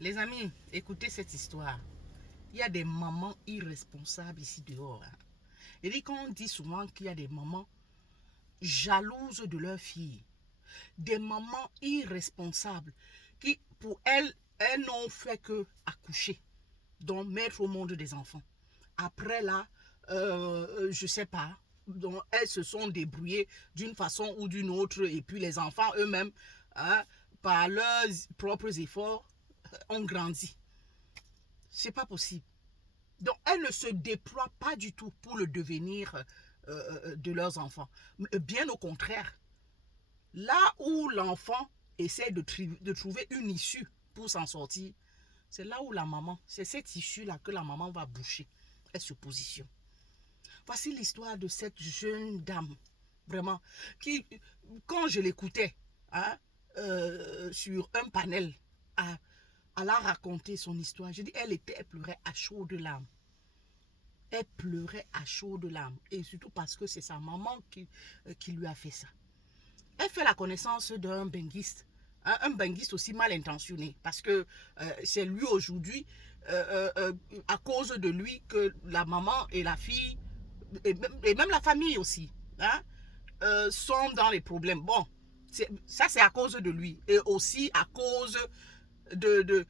Les amis, écoutez cette histoire. Il y a des mamans irresponsables ici dehors. Et dit qu'on dit souvent qu'il y a des mamans jalouses de leurs filles. Des mamans irresponsables qui, pour elles n'ont fait que accoucher. Donc, mettre au monde des enfants. Après là, je sais pas. Donc, elles se sont débrouillées d'une façon ou d'une autre. Et puis, les enfants eux-mêmes, par leurs propres efforts, ont grandi. C'est pas possible. Donc, elles ne se déploient pas du tout pour le devenir de leurs enfants. Bien au contraire. Là où l'enfant essaie de trouver une issue pour s'en sortir, c'est là où la maman, c'est cette issue-là que la maman va boucher. Elle se positionne. Voici l'histoire de cette jeune dame, vraiment, qui, quand je l'écoutais, sur un panel, elle a raconté son histoire. Je dis, elle pleurait à chaudes larmes. Elle pleurait à chaudes larmes. Et surtout parce que c'est sa maman qui lui a fait ça. Elle fait la connaissance d'un benguiste. Un benguiste aussi mal intentionné. Parce que c'est lui aujourd'hui, à cause de lui, que la maman et la fille, et même la famille aussi, sont dans les problèmes. Bon, ça c'est à cause de lui. Et aussi à cause de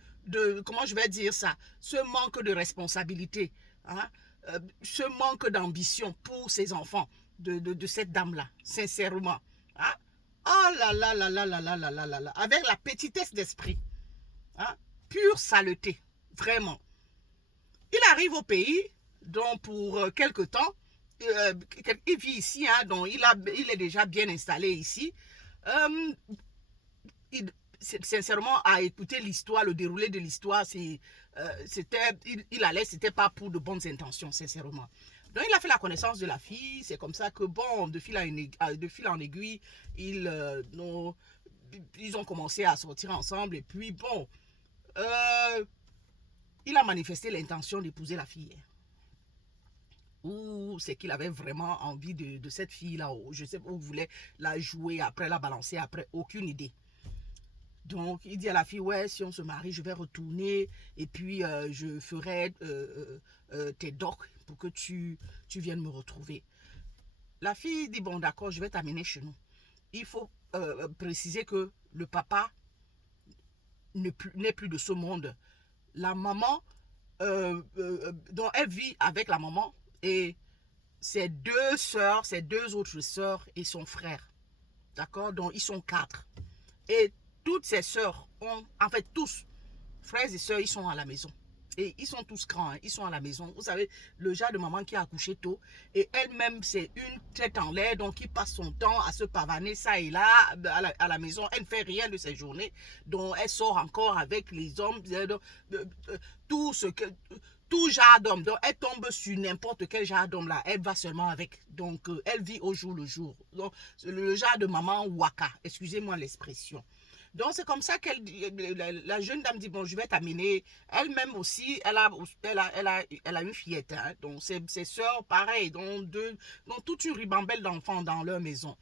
comment je vais dire ça, ce manque de responsabilité, ce manque d'ambition pour ses enfants de cette dame-là, sincèrement. Oh là là là là là là là là là là, avec la petitesse d'esprit, pure saleté, vraiment. Il arrive au pays, donc pour quelque temps, il vit ici, donc il est déjà bien installé ici. Sincèrement, à écouter l'histoire, le déroulé de l'histoire, c'était pas pour de bonnes intentions, sincèrement. Donc, il a fait la connaissance de la fille. C'est comme ça que, bon, de fil en aiguille, ils ont commencé à sortir ensemble. Et puis, bon, il a manifesté l'intention d'épouser la fille. Ou c'est qu'il avait vraiment envie de cette fille-là. Je sais pas où il voulait la jouer après, la balancer après. Aucune idée. Donc, il dit à la fille, ouais, si on se marie, je vais retourner et puis je ferai tes docs pour que tu viennes me retrouver. La fille dit, bon, d'accord, je vais t'amener chez nous. Il faut préciser que le papa n'est plus de ce monde. La maman, donc elle vit avec la maman et ses deux autres sœurs et son frère. D'accord? Donc, ils sont 4. Et toutes ses sœurs en fait tous, frères et sœurs, ils sont à la maison. Et ils sont tous grands, ils sont à la maison. Vous savez, le genre de maman qui a accouché tôt. Et elle-même, c'est une tête en l'air, donc qui passe son temps à se pavaner ça et là, à la maison. Elle ne fait rien de ses journées. Donc, elle sort encore avec les hommes. Tout ce que... Tout genre d'homme. Donc, elle tombe sur n'importe quel genre d'homme là. Elle va seulement avec. Donc, elle vit au jour le jour. Donc, le genre de maman waka. Excusez-moi l'expression. Donc, c'est comme ça la jeune dame dit, bon, je vais t'amener. Elle-même aussi, elle a une fillette. Donc, ses soeurs, pareil. Donc, toute une ribambelle d'enfants dans leur maison.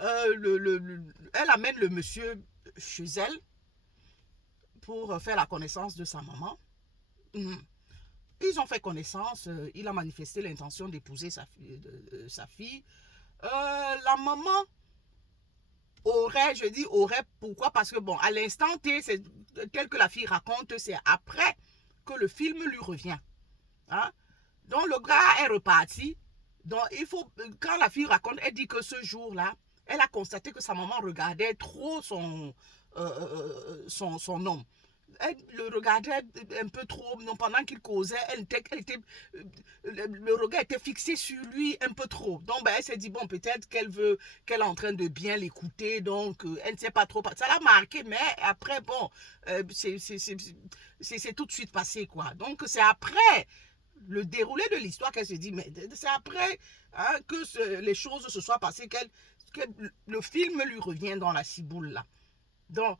Elle amène le monsieur chez elle pour faire la connaissance de sa maman. Ils ont fait connaissance. Il a manifesté l'intention d'épouser sa fille. La maman aurait, pourquoi? Parce que bon, à l'instant T, c'est tel que la fille raconte, c'est après que le film lui revient. Donc le gars est reparti. Donc il faut, quand la fille raconte, elle dit que ce jour-là, elle a constaté que sa maman regardait trop son homme. Elle le regardait un peu trop, non, pendant qu'il causait, le regard était fixé sur lui un peu trop. Donc, elle s'est dit, bon, peut-être qu'elle est en train de bien l'écouter, donc elle ne sait pas trop. Ça l'a marqué, mais après, bon, c'est tout de suite passé, quoi. Donc, c'est après le déroulé de l'histoire qu'elle se dit, mais c'est après que les choses se soient passées, que le film lui revient dans la ciboule, là. Donc,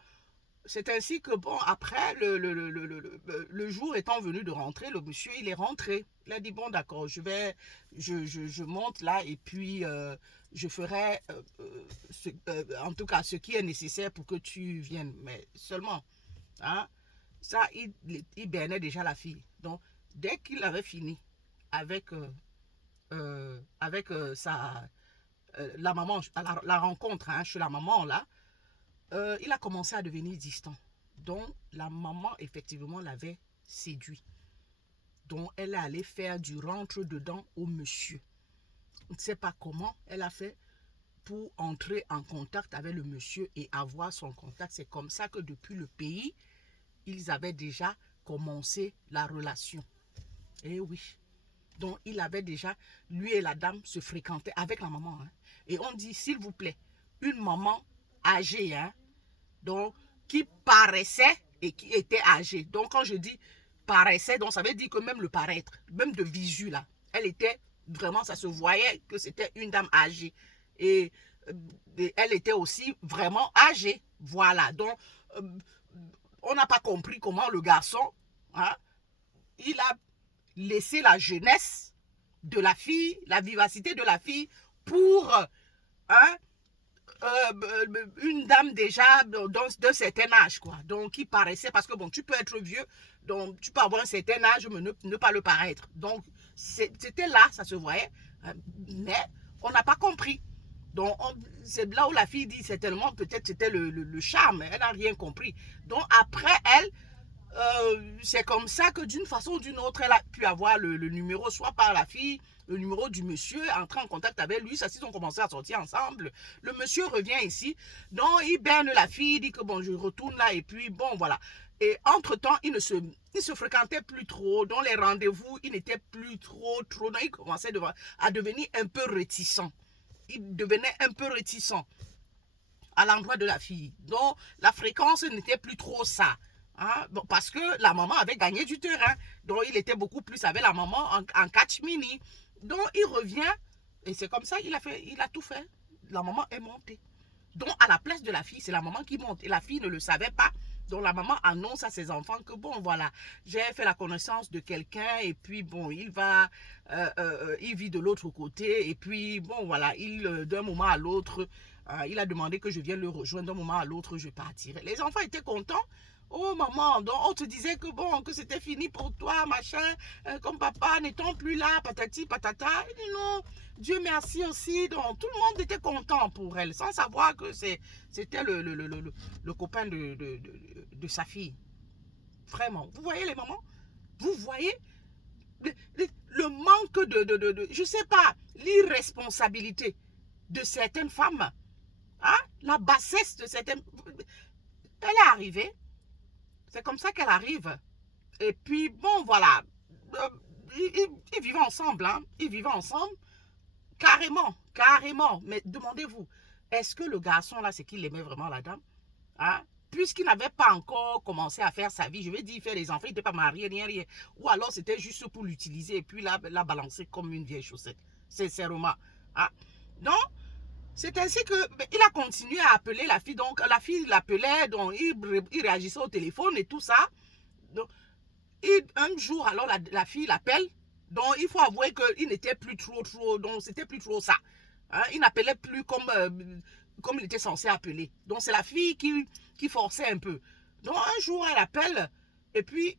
c'est ainsi que, bon, après, le jour étant venu de rentrer, le monsieur, il est rentré. Il a dit, bon, d'accord, je monte là et puis je ferai, en tout cas, ce qui est nécessaire pour que tu viennes. Mais seulement, ça, il bernait déjà la fille. Donc, dès qu'il avait fini avec, la maman, la rencontre hein, chez la maman, là, il a commencé à devenir distant. Donc, la maman, effectivement, l'avait séduit. Donc, elle est allée faire du rentre-dedans au monsieur. On ne sait pas comment elle a fait pour entrer en contact avec le monsieur et avoir son contact. C'est comme ça que depuis le pays, ils avaient déjà commencé la relation. Eh oui. Donc, il avait déjà, lui et la dame se fréquentaient avec la maman. Hein. Et on dit, s'il vous plaît, une maman âgée, hein, donc, qui paraissait et qui était âgée. Donc, quand je dis paraissait, donc ça veut dire que même le paraître, même de visu, là, elle était vraiment, ça se voyait que c'était une dame âgée. Et elle était aussi vraiment âgée. Voilà. Donc, on n'a pas compris comment le garçon, hein, il a laissé la jeunesse de la fille, la vivacité de la fille pour hein, une dame déjà d'un certain âge, quoi. Donc, qui paraissait, parce que bon, tu peux être vieux, donc tu peux avoir un certain âge, mais ne pas le paraître. Donc, c'était là, ça se voyait, mais on n'a pas compris. Donc, c'est là où la fille dit certainement, peut-être c'était le charme, elle n'a rien compris. Donc, après, elle, c'est comme ça que d'une façon ou d'une autre, elle a pu avoir le numéro, soit par la fille, le numéro du monsieur, entrer en contact avec lui, ça, ils ont commencé à sortir ensemble. Le monsieur revient ici, donc il berne la fille, il dit que bon, je retourne là, et puis bon, voilà. Et entre-temps, il se fréquentait plus trop, donc les rendez-vous, il n'était plus trop, donc il commençait à devenir un peu réticent. Il devenait un peu réticent à l'endroit de la fille. Donc, la fréquence n'était plus trop ça. Hein? Bon, parce que la maman avait gagné du terrain. Donc, il était beaucoup plus avec la maman en catch mini. Donc, il revient et c'est comme ça il a tout fait. La maman est montée. Donc, à la place de la fille, c'est la maman qui monte. Et la fille ne le savait pas. Donc, la maman annonce à ses enfants que, bon, voilà, j'ai fait la connaissance de quelqu'un et puis, bon, il vit de l'autre côté. Et puis, bon, voilà, d'un moment à l'autre, il a demandé que je vienne le rejoindre. D'un moment à l'autre, je partirai. Les enfants étaient contents. Oh maman, donc on te disait que bon, que c'était fini pour toi, machin, comme papa n'étant plus là, patati, patata. Et dit non, Dieu merci aussi. Donc tout le monde était content pour elle, sans savoir que c'était le copain de sa fille. Vraiment. Vous voyez les mamans? Vous voyez le manque je sais pas, l'irresponsabilité de certaines femmes. Hein? La bassesse de certaines... Elle est arrivée. C'est comme ça qu'elle arrive. Et puis, bon, voilà. Ils vivaient ensemble, hein. Ils vivaient ensemble. Carrément, carrément. Mais demandez-vous, est-ce que le garçon, là, c'est qu'il aimait vraiment la dame? Hein? Puisqu'il n'avait pas encore commencé à faire sa vie, je vais dire, faire les enfants, il n'était pas marié, rien. Ou alors, c'était juste pour l'utiliser et puis la balancer comme une vieille chaussette. Sincèrement. Hein? Donc, c'est ainsi qu'il a continué à appeler la fille. Donc, la fille l'appelait, donc il réagissait au téléphone et tout ça. Donc, un jour, alors, la fille l'appelle. Donc, il faut avouer qu'il n'était plus trop, donc c'était plus trop ça. Hein? Il n'appelait plus comme il était censé appeler. Donc, c'est la fille qui forçait un peu. Donc, un jour, elle appelle. Et puis,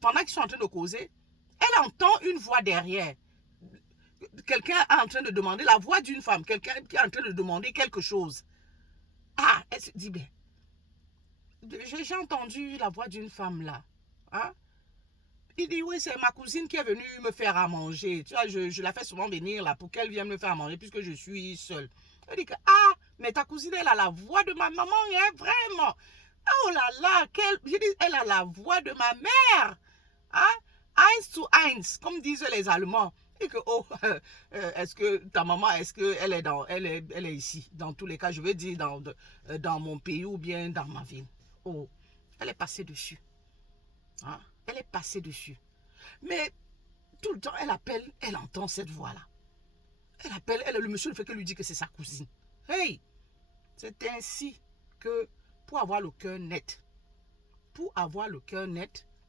pendant qu'ils sont en train de causer, elle entend une voix derrière. Quelqu'un est en train de demander, la voix d'une femme, quelqu'un qui est en train de demander quelque chose. Ah, elle se dit, ben, j'ai entendu la voix d'une femme là. Hein? Il dit, oui, c'est ma cousine qui est venue me faire à manger. Tu vois, je la fais souvent venir là pour qu'elle vienne me faire à manger puisque je suis seule. Elle dit que, ah, mais ta cousine, elle a la voix de ma maman, hein, vraiment. Oh là là, je dis, elle a la voix de ma mère. Hein? Eins zu eins, comme disent les Allemands. Et que, oh, est-ce que ta maman, est-ce qu'elle elle est ici? Dans tous les cas, je veux dire, dans mon pays ou bien dans ma ville. Oh, elle est passée dessus. Hein? Elle est passée dessus. Mais tout le temps, elle appelle, elle entend cette voix-là. Elle appelle, le monsieur ne fait que lui dire que c'est sa cousine. Hey! C'est ainsi que, pour avoir le cœur net,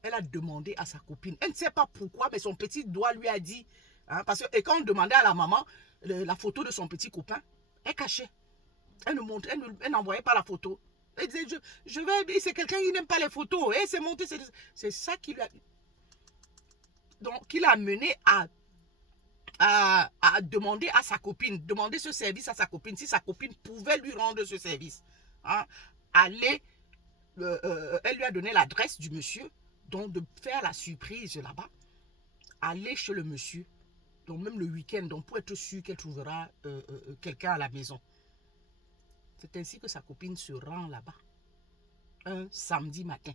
elle a demandé à sa copine. Elle ne sait pas pourquoi, mais son petit doigt lui a dit, hein, parce que et quand on demandait à la maman la photo de son petit copain, elle cachait. Elle n'envoyait pas la photo. Elle disait, je vais, c'est quelqu'un qui n'aime pas les photos. Et c'est monté, c'est ça qui l'a... Donc, qui l'a mené à demander à sa copine, demander ce service à sa copine, si sa copine pouvait lui rendre ce service. Hein, aller, elle lui a donné l'adresse du monsieur, donc de faire la surprise là-bas, aller chez le monsieur, donc même le week-end, donc pour être sûr qu'elle trouvera quelqu'un à la maison. C'est ainsi que sa copine se rend là-bas, un samedi matin,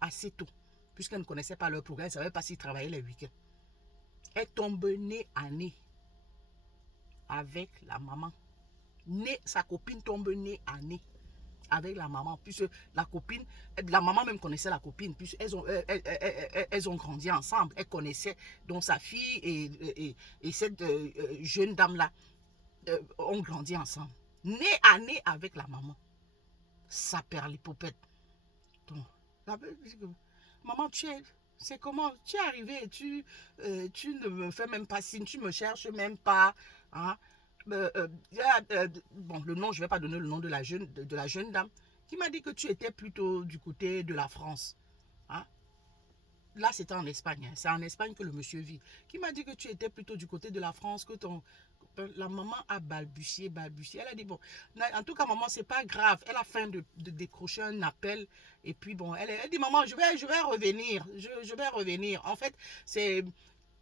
assez tôt, puisqu'elle ne connaissait pas leur programme, elle ne savait pas s'ils travaillaient les week-ends. Elle tombe nez à nez avec la maman. Sa copine tombe nez à nez avec la maman, puisque la maman même connaissait la copine, puisqu'elles elles ont grandi ensemble, elles connaissaient, donc sa fille et cette jeune dame-là ont grandi ensemble. Nez à nez avec la maman. Ça perd l'hypopète. Donc, maman, c'est comment tu es arrivé, tu ne me fais même pas signe, tu me cherches même pas. Hein? Bon, le nom, je ne vais pas donner le nom de la jeune dame, qui m'a dit que tu étais plutôt du côté de la France. Hein? Là, c'était en Espagne. Hein? C'est en Espagne que le monsieur vit. Qui m'a dit que tu étais plutôt du côté de la France, que la maman a balbutié. Elle a dit, bon, en tout cas, maman, c'est pas grave. Elle a faim de décrocher un appel. Et puis, bon, elle dit, maman, je vais revenir. Je vais revenir. En fait, c'est...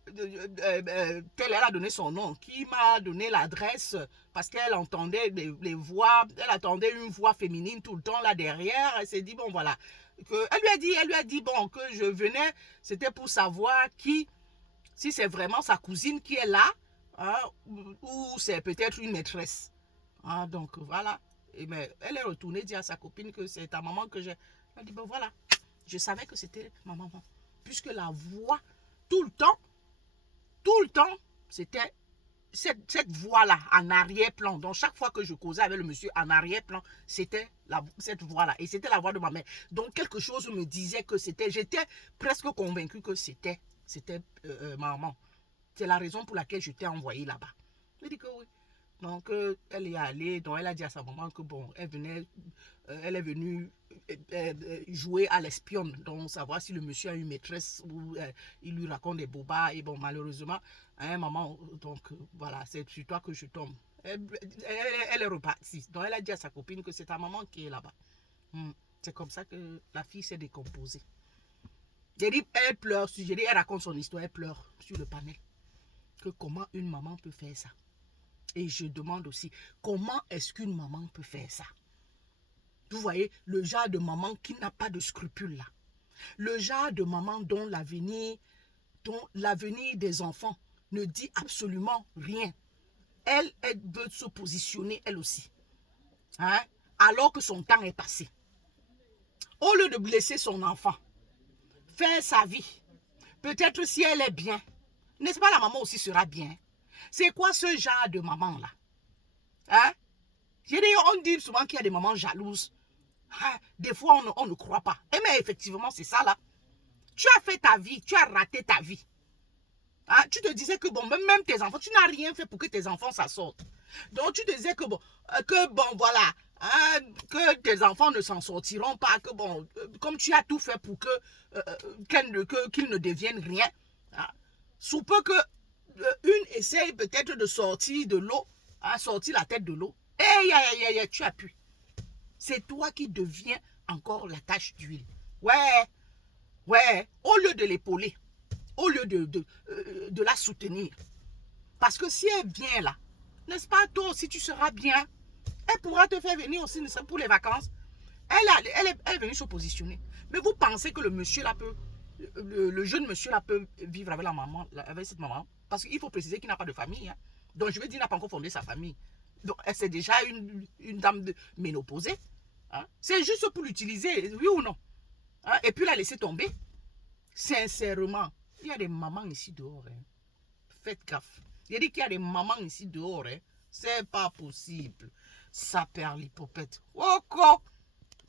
elle a donné son nom, qui m'a donné l'adresse parce qu'elle entendait les voix, elle attendait une voix féminine tout le temps là derrière. Elle s'est dit, bon, voilà. Elle lui a dit, bon, que je venais, c'était pour savoir si c'est vraiment sa cousine qui est là, hein, ou c'est peut-être une maîtresse. Hein, donc, voilà. Mais elle est retournée dire à sa copine que c'est ta maman que j'ai. Elle dit, bon, voilà. Je savais que c'était ma maman. Puisque la voix, tout le temps, c'était cette voix-là en arrière-plan. Donc, chaque fois que je causais avec le monsieur en arrière-plan, c'était cette voix-là. Et c'était la voix de ma mère. Donc, quelque chose me disait que c'était... J'étais presque convaincue que c'était maman. C'est la raison pour laquelle je t'ai envoyé là-bas. Elle dit que oui. Donc, elle est allée. Donc, elle a dit à sa maman que, bon, elle est venue jouer à l'espionne. Donc, savoir si le monsieur a une maîtresse ou il lui raconte des bobas. Et bon, malheureusement, hein, maman, donc, voilà, c'est sur toi que je tombe. Elle est repartie. Donc, elle a dit à sa copine que c'est ta maman qui est là-bas. C'est comme ça que la fille s'est décomposée. J'ai dit, elle pleure. J'ai dit, elle raconte son histoire, elle pleure sur le panel. Que comment une maman peut faire ça. Et je demande aussi, comment est-ce qu'une maman peut faire ça? Vous voyez, le genre de maman qui n'a pas de scrupules là. Le genre de maman dont l'avenir des enfants ne dit absolument rien. Elle veut se positionner elle aussi. Hein? Alors que son temps est passé. Au lieu de blesser son enfant, faire sa vie. Peut-être si elle est bien, n'est-ce pas, la maman aussi sera bien. C'est quoi ce genre de maman-là? Hein? On dit souvent qu'il y a des mamans jalouses. Hein? Des fois, on ne croit pas. Mais effectivement, c'est ça là. Tu as fait ta vie, tu as raté ta vie. Hein? Tu te disais que bon, même tes enfants, tu n'as rien fait pour que tes enfants ça sorte. Donc tu te disais que bon voilà, hein, que tes enfants ne s'en sortiront pas, que bon, comme tu as tout fait pour qu'ils ne deviennent rien, hein, sous peu que une essaye peut-être de sortir de l'eau, hein, sortir la tête de l'eau, et tu as pu. C'est toi qui deviens encore la tache d'huile. Ouais, au lieu de l'épauler, au lieu de la soutenir. Parce que si elle vient là, n'est-ce pas, toi aussi tu seras bien. Elle pourra te faire venir aussi pour les vacances. Elle est venue se positionner. Mais vous pensez que le monsieur là peut, le jeune monsieur là peut vivre avec la maman, avec cette maman? Parce qu'il faut préciser qu'il n'a pas de famille. Hein. Donc je veux dire, il n'a pas encore fondé sa famille. Donc c'est déjà une dame ménopausée. Hein. C'est juste pour l'utiliser, oui ou non? Hein. Et puis la laisser tomber. Sincèrement, il y a des mamans ici dehors. Hein. Faites gaffe. Il dit qu'il y a des mamans ici dehors. Hein. C'est pas possible. Ça perd l'hypopète. Oh, quoi?